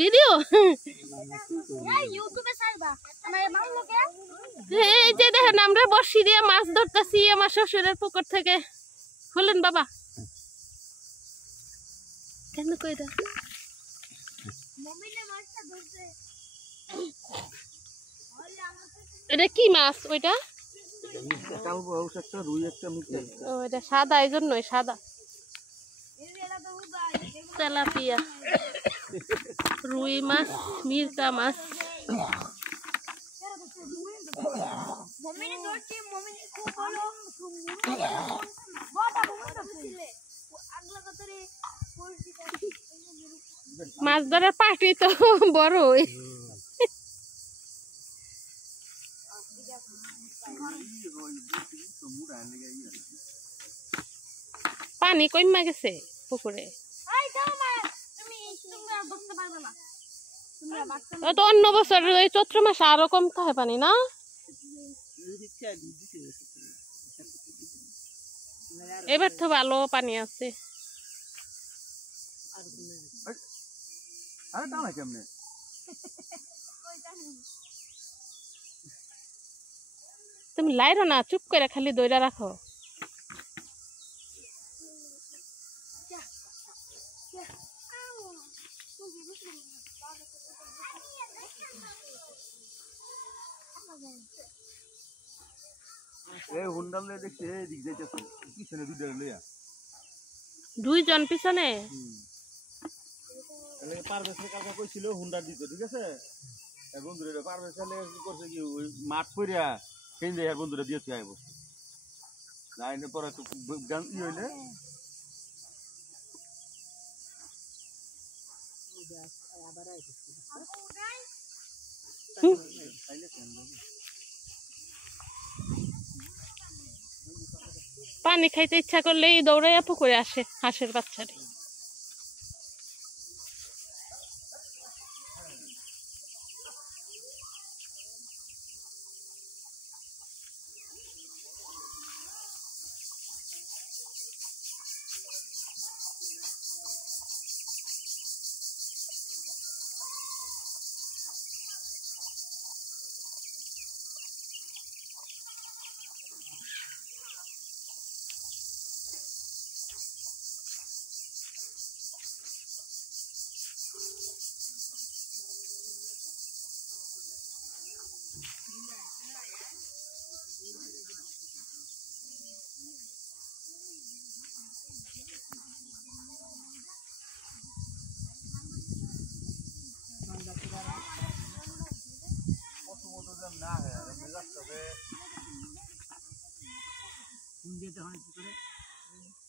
Video এই যে দেখেন আমরা বর্ষি দিয়ে মাছ ধরতেছি আমার শ্বশুরের পুকুর থেকে। খুলেন বাবা। কেন কইরা এটা কি মাছ? ওইটা ওইটা সাদা, এই জন্যই সাদা। তেলাপিয়া, রুই মাছ, মির্কা মাছ। মাছ ধরার পাটি তো বড়। পানি কমা গেছে পুকুরে। তো অন্য বছর ওই চৈত্র মাসে আরো কমতে হয় পানি না? এবার তো ভালো পানি আছে। তুমি লাইরো না, চুপ করে খালি দইরা রাখো। দুইজন পিছনে মাঠ পড়িয়া সেই বন্ধুরা দিয়েছে পরে ই হইলে পানি খাইতে ইচ্ছা করলেই দৌড়াইয়া পুকুরে আসে হাঁসের বাচ্চারে। না হ্যাঁ